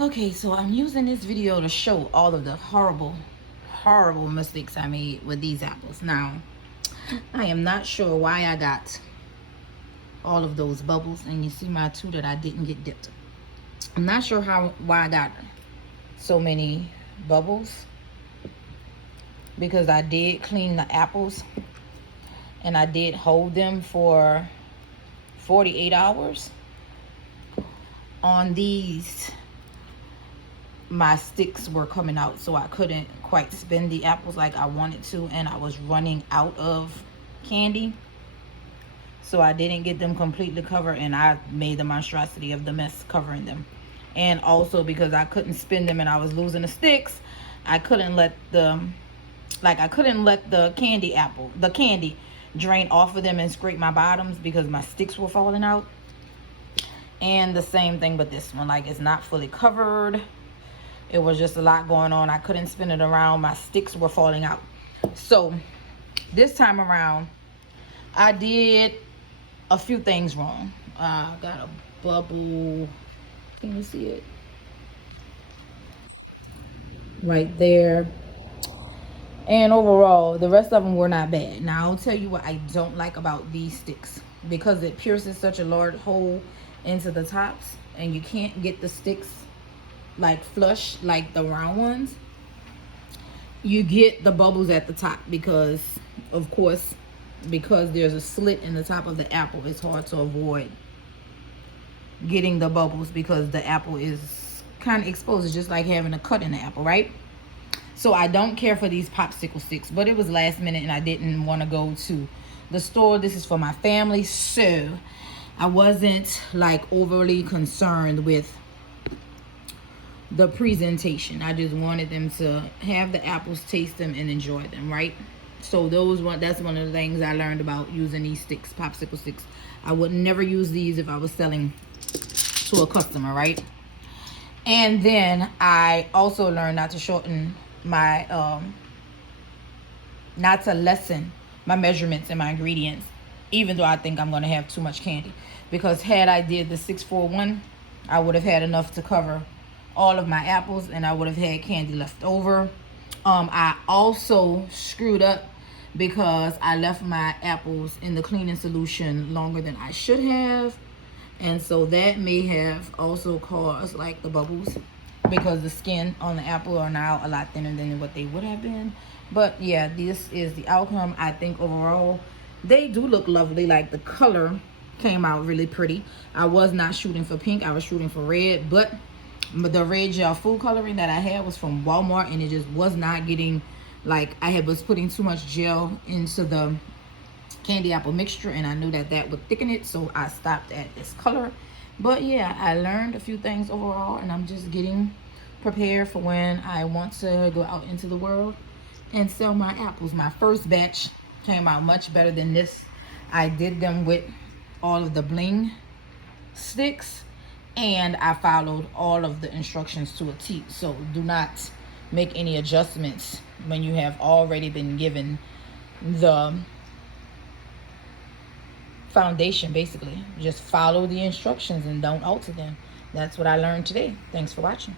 Okay, so I'm using this video to show all of the horrible, horrible mistakes I made with these apples. Now, I am not sure why I got all of those bubbles, and you see my two that I didn't get dipped. I'm not sure why I got so many bubbles, because I did clean the apples and I did hold them for 48 hours. On these, my sticks were coming out, so I couldn't quite spin the apples like I wanted to, and I was running out of candy, so I didn't get them completely covered, and I made the monstrosity of the mess covering them. And also because I couldn't spin them and I was losing the sticks, I couldn't let the candy drain off of them and scrape my bottoms because my sticks were falling out. And the same thing with this one, like, it's not fully covered. It was just a lot going on. I couldn't spin it around. My sticks were falling out. So this time around, I did a few things wrong. I got a bubble. Can you see it? Right there. And overall, the rest of them were not bad. Now, I'll tell you what I don't like about these sticks. Because it pierces such a large hole into the tops, and you can't get the sticks like flush like the round ones. You get the bubbles at the top because, of course, because there's a slit in the top of the apple, it's hard to avoid getting the bubbles because the apple is kind of exposed. It's just like having a cut in the apple, right? So I don't care for these popsicle sticks, but it was last minute and I didn't want to go to the store. This is for my family, so I wasn't like overly concerned with the presentation. I just wanted them to have the apples, taste them, and enjoy them, right? So that's one of the things I learned about using these sticks, popsicle sticks. I would never use these if I was selling to a customer, right? And then I also learned not to shorten my not to lessen my measurements and my ingredients, even though I think I'm going to have too much candy. Because had I did the 641, I would have had enough to cover all of my apples, and I would have had candy left over. I also screwed up because I left my apples in the cleaning solution longer than I should have, and so that may have also caused like the bubbles, because the skin on the apple are now a lot thinner than what they would have been. But yeah, this is the outcome. I think overall they do look lovely. Like, the color came out really pretty. I was not shooting for pink, I was shooting for red, but the red gel food coloring that I had was from Walmart, and it just was not getting, like, was putting too much gel into the candy apple mixture, and I knew that would thicken it, so I stopped at this color. But yeah, I learned a few things overall, and I'm just getting prepared for when I want to go out into the world and sell my apples. My first batch came out much better than this. I did them with all of the bling sticks, and I followed all of the instructions to a T. So do not make any adjustments when you have already been given the foundation. Basically, just follow the instructions and don't alter them. That's what I learned today. Thanks for watching.